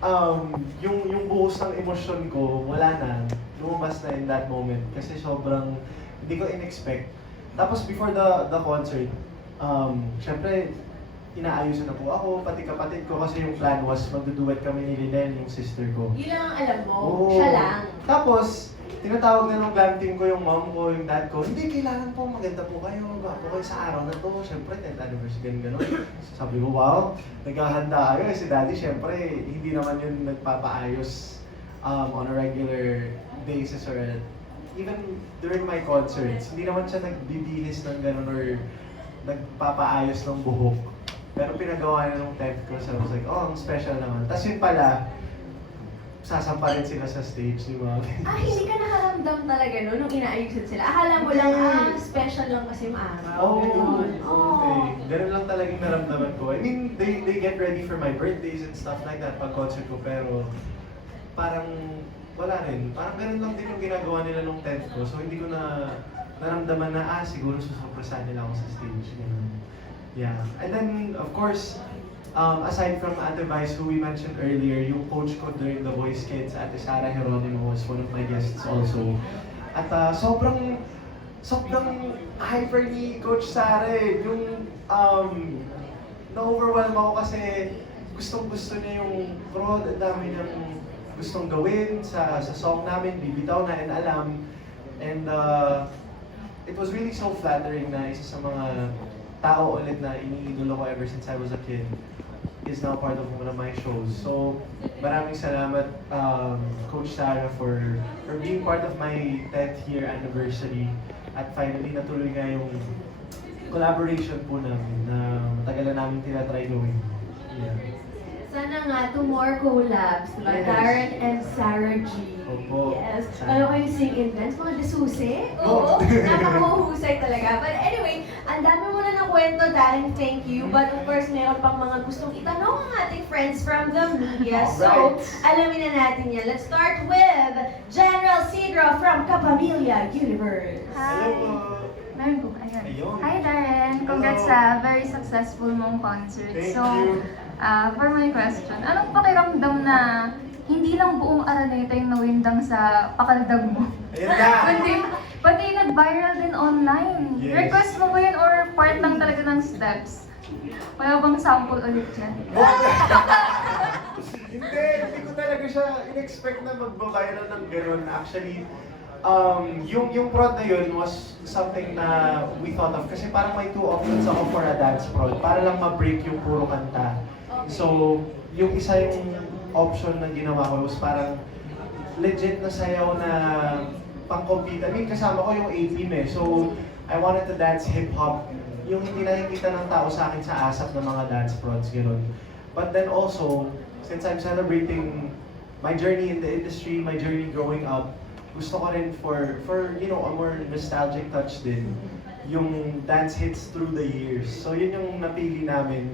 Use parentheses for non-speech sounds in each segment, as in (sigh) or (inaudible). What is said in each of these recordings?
um, yung, yung buhos ng emosyon ko, wala na. Lumabas na in that moment. Kasi sobrang, hindi ko in-expect. Tapos before the the concert, um, syempre, inaayusan na po ako, pati kapatid ko, kasi yung plan was magduduet kami ni Lynel, yung sister ko. Yun lang ang alam mo. Oo. Siya lang. Tapos, tinatawag na ng glam team ko yung mom ko, yung dad ko, hindi, kailangan po, maganda po kayo, gwapo kayo sa araw na to. Siyempre, 10th anniversary, ganun gano'n. Sabi ko, wow, naghahanda kayo. Eh, si daddy, siyempre, hindi naman yun nagpapaayos um, on a regular basis or even during my concerts. Hindi naman siya nagbibihis ng gano'n or nagpapaayos ng buhok. Pero pinagawa niya nung 10th ko, so I was like, oh, ang special naman. Tapos yun pala, sasampa rin sila sa stage, di ba? Ah, hindi ka nakaramdam talaga no, nung inaayusan sila. Akala mo lang, ah, special lang kasi yung araw. Oo, Ganun. oh, okay. Ganun lang talagang naramdaman ko. I mean, they, they get ready for my birthdays and stuff like that pag concert ko, pero parang wala rin. Parang ganun lang din yung ginagawa nila nung 10th ko. So hindi ko na naramdaman na, ah, siguro susurpresahan nila ako sa stage. Ganun. Yeah. And then, of course, um, aside from Ate Vice, who we mentioned earlier, yung coach ko during The Voice Kids, Ate Sarah Geronimo was one of my guests also. At ah, sobrang, sobrang hyper ni Coach Sarah eh. Yung, um, na-overwhelm ako kasi gustong gusto niya yung crowd, ang dami niyang gustong gawin sa sa song namin, bibitaw na and alam. And uh, it was really so flattering na isa sa mga tao ulit na iniidolo ko ever since I was a kid is now part of one of my shows. So, maraming salamat, um, Coach Sarah, for for being part of my 10th year anniversary. At finally, natuloy nga yung collaboration po namin na matagal na namin tinatry gawin. Yeah. Sana nga, two more collabs, diba? Yes. Darren and Sarah G. Opo. Yes. Sana. Ano kayo sing and dance? Mga desusi? Oo. Oo. Napakahuhusay talaga. But anyway, ang dami mo na ng kwento, Darren. Thank you. But of course, meron pang mga gustong itanong ang ating friends from the media. So, Alright. alamin na natin yan. Let's start with General Sidra from Capabilia Universe. Hello po. Meron po, ayun. Ayun. Hi Darren! Congrats Hello. sa very successful mong concert. Thank so, you. Ah, for my question, anong pakiramdam na hindi lang buong Araneta yung nawindang sa pakaldag mo? Ayan na! (laughs) Kundi, pati nag-viral din online. Yes. Request mo ba yun or part lang talaga ng steps? Wala bang sample ulit yan? (laughs) hindi, hindi ko talaga siya in-expect na magbabiral ng gano'n. Actually, um, yung yung prod na yun was something na we thought of. Kasi parang may two options ako for a dance prod. Para lang ma-break yung puro kanta. So, yung isa yung option na ginawa ko was parang legit na sayaw na pang-compete. I mean, kasama ko yung A-team eh. So, I wanted to dance hip-hop. Yung hindi nakikita ng tao sa akin sa asap ng mga dance prods, gano'n. But then also, since I'm celebrating my journey in the industry, my journey growing up, gusto ko rin for, for you know, a more nostalgic touch din, yung dance hits through the years. So yun yung napili namin.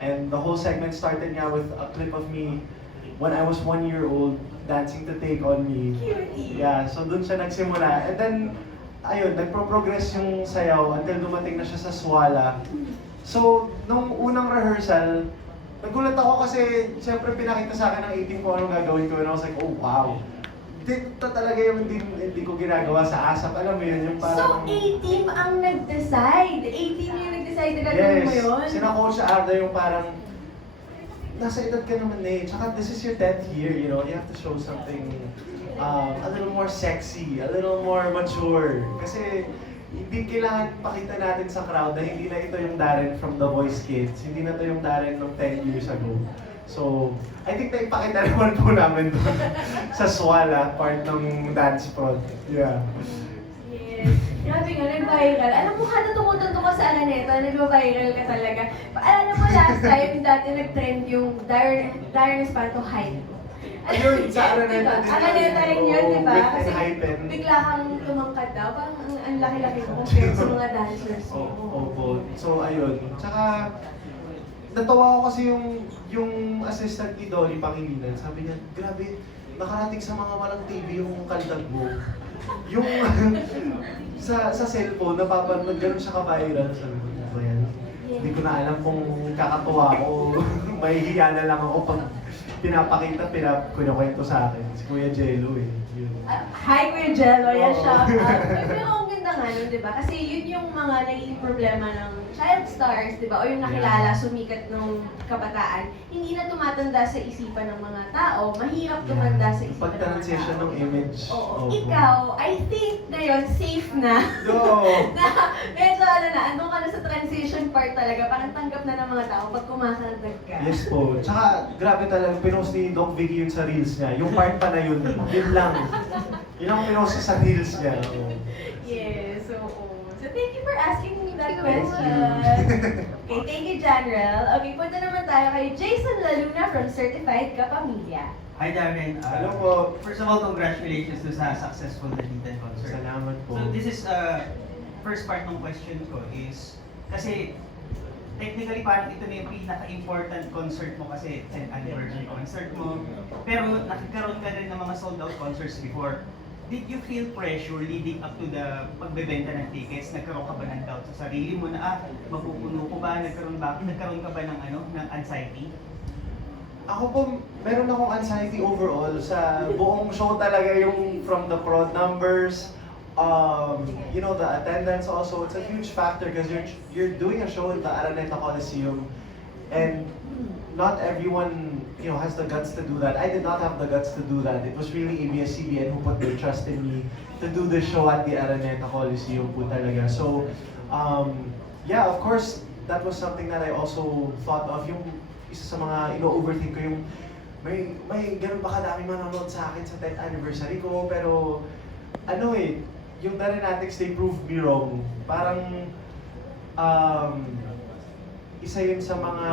And the whole segment started nga with a clip of me when I was one year old dancing to Take On Me. Cutie. Yeah, so dun siya nagsimula. And then, ayun, nagpro-progress yung sayaw until dumating na siya sa Swala. So, nung unang rehearsal, nagulat ako kasi siyempre pinakita sa akin ng 18 ko anong gagawin ko and I was like, oh wow. Dito talaga yung hindi, hindi ko ginagawa sa ASAP. Alam mo yun, yung So, parang... A-team ang nag-decide. A-team yung na gagawin mo yun? Yes, sina Coach Arda yung parang, nasa edad ka naman eh. Tsaka this is your 10th year, you know, you have to show something um, a little more sexy, a little more mature. Kasi hindi kailangan pakita natin sa crowd na hindi na ito yung Darren from The Voice Kids. Hindi na ito yung Darren ng 10 years ago. So, I think naipakita (laughs) naman po namin doon sa Swala, part ng dance prod. Yeah. Grabe nga, nag-viral. Alam mo, hata tumutunto ka sa Araneta, nag-viral ka talaga. Alam mo, last (laughs) time, dati nag-trend yung Darren, Darren Espanto hype. Ayun, sa Araneta din. Araneta rin yun, di ba? Oo, big Kasi bigla kang tumangkad daw. Parang ang, ang laki-laki mo compared sa mga dancers mo. Oo, opo. So, ayun. Tsaka, natawa ko kasi yung yung assistant ni Dolly Pangilinan. Sabi niya, grabe, nakarating sa mga walang TV yung kaldag mo. Yung (laughs) sa sa cellphone, napapanood, gano'n siya ka-viral. Sabi ko, ano ba yan? Hindi ko na alam kung kakatuwa o (laughs) mahihiya na lang ako pag pinapakita, pinap, kinakwento sa akin. Si Kuya Jello eh. Yun. Hi, Kuya Jello. Yan, out. (laughs) Pero ganda nga nun, di ba? Kasi yun yung mga naging problema ng child stars, di ba? O yung nakilala, sumikat nung kabataan. Hindi na tumatanda sa isipan ng mga tao. Mahirap tumanda sa isipan ng mga Pag-transition tao. ng image. Oo. Opo. Ikaw, I think ngayon, safe na. Yo! (laughs) na medyo ano na, andun ka na sa transition part talaga. Parang tanggap na ng mga tao pag kumakaldag ka. Yes po. Tsaka, grabe talaga, pinost ni Doc Vicky yun sa reels niya. Yung part pa na yun, yun lang. Yun ang pinost sa reels niya. (laughs) Yes, oo. So thank you for asking me that Thank you. question. (laughs) okay, thank you, Janrel. Okay, punta naman tayo kay Jason Laluna from Certified Kapamilya. Hi Darren. Uh, Hello po. First of all, congratulations to sa successful Nalitan concert. Salamat po. So this is uh, first part ng question ko is kasi technically parang ito na yung pinaka-important concert mo kasi 10th anniversary concert mo. Pero nakikaroon ka rin ng mga sold out concerts before. Did you feel pressure leading up to the pagbebenta ng tickets? Nagkaroon ka ba ng doubt sa sarili mo na ah, mapupuno ko ba? Nagkaroon ba nagkaroon ka ba ng ano, ng anxiety? Ako po, meron akong anxiety overall sa buong show talaga yung from the prod numbers, um, you know, the attendance also. It's a huge factor because you're, you're doing a show in the Araneta Coliseum and not everyone, you know, has the guts to do that. I did not have the guts to do that. It was really ABS-CBN who put their trust in me to do the show at the Araneta Coliseum po talaga. So, um, yeah, of course, that was something that I also thought of. Yung isa sa mga ino-overthink ko yung may may ganun ba kadaming manonood sa akin sa 10th anniversary ko pero ano eh yung Darenatics they proved me wrong parang um, isa yun sa mga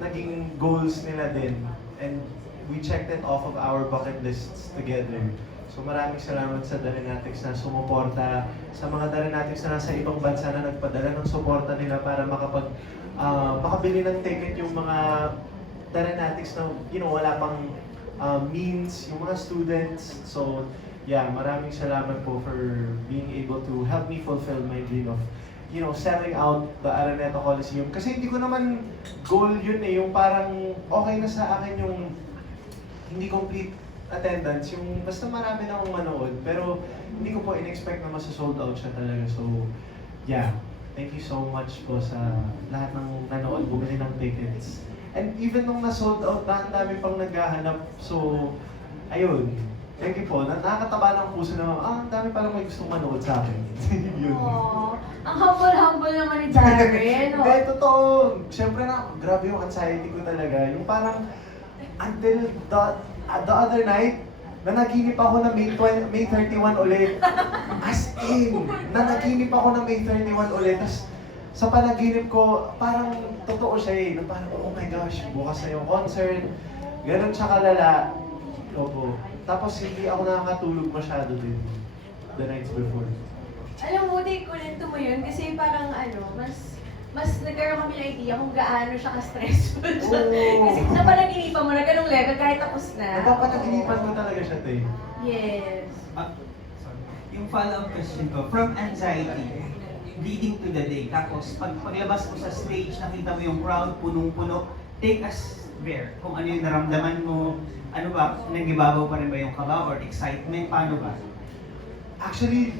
naging goals nila din. And we checked it off of our bucket lists together. So maraming salamat sa Darenatics na sumuporta sa mga Darenatics na nasa ibang bansa na nagpadala ng suporta nila para makapag ah, makabili ng ticket yung mga Darenatics na you know wala pang ah, means yung mga students. So yeah maraming salamat po for being able to help me fulfill my dream of you know, selling out the Araneta Coliseum. Kasi hindi ko naman goal yun eh, yung parang okay na sa akin yung hindi complete attendance, yung basta marami na akong manood, pero hindi ko po in-expect na masasold out siya talaga. So, yeah, thank you so much po sa lahat ng nanood, bumili ng tickets. And even nung na-sold out ang dami pang naghahanap. So, ayun, thank you po. Na nakakataba ng puso na, ah, ang dami palang may gustong manood sa akin. (laughs) yun. Aww, ang humble-humble naman ni Darren. Hindi, totoo. Siyempre na, grabe yung anxiety ko talaga. Yung parang, until the, uh, the other night, nanaginip ako na May, 20, May 31 ulit. As in, nanaginip ako na May 31 ulit. Tapos, sa panaginip ko, parang totoo siya eh. Na parang, oh my gosh, bukas na yung concert. Ganon siya kalala. Opo. Tapos, hindi ako nakakatulog masyado din the nights before. Alam mo, di kunento mo yun kasi parang ano, mas mas nagkaroon kami ng idea kung gaano siya ka-stressful. (laughs) Oo. kasi napanaginipan mo na ganung level kahit tapos na. Napapanaginipan ko talaga siya, Tay. Yes. Ah, sorry. Yung follow-up question ko, from anxiety, leading to the day, tapos pag paglabas mo sa stage, nakita mo yung crowd, punong-puno, take us there. Kung ano yung naramdaman mo, ano ba, nagibabaw pa rin ba yung kaba or excitement, paano ba? Actually,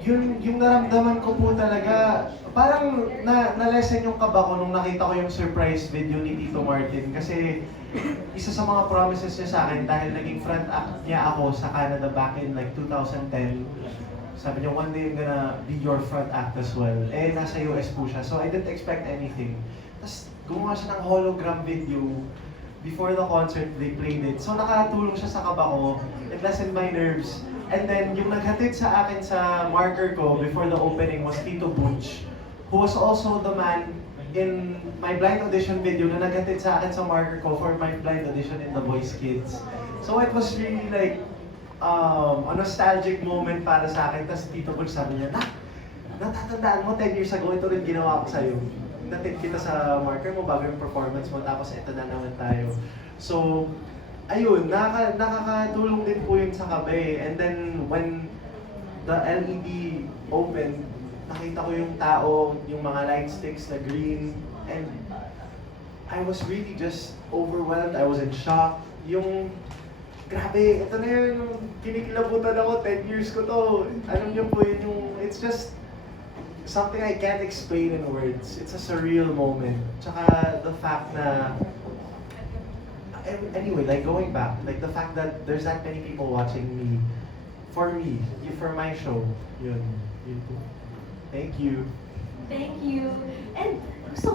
yun, yung naramdaman ko po talaga, parang na, na-lessen yung kaba ko nung nakita ko yung surprise video ni Tito Martin. Kasi isa sa mga promises niya sa akin, dahil naging front act niya ako sa Canada back in like 2010, sabi niya, one day I'm gonna be your front act as well. Eh, nasa US po siya, so I didn't expect anything. Tapos gumawa siya ng hologram video before the concert, they played it. So nakatulong siya sa kaba ko, it lessened my nerves. And then, yung naghatid sa akin sa marker ko before the opening was Tito Butch, who was also the man in my blind audition video na naghatid sa akin sa marker ko for my blind audition in The Voice Kids. So it was really like um, a nostalgic moment para sa akin. Tapos Tito Butch sabi niya, Nak, natatandaan mo 10 years ago, ito rin ginawa ko sa'yo. Natid kita sa marker mo bago yung performance mo, tapos ito na naman tayo. So, ayun, nakaka, nakakatulong din po yun sa kabe. And then, when the LED opened, nakita ko yung tao, yung mga light sticks na green, and I was really just overwhelmed. I was in shock. Yung, grabe, ito na yun, yung kinikilabutan ako, 10 years ko to. Alam niyo po yun yung, it's just something I can't explain in words. It's a surreal moment. Tsaka the fact na, anyway, like going back, like the fact that there's that many people watching me, for me, for my show, yun, yun. Thank you. Thank you. And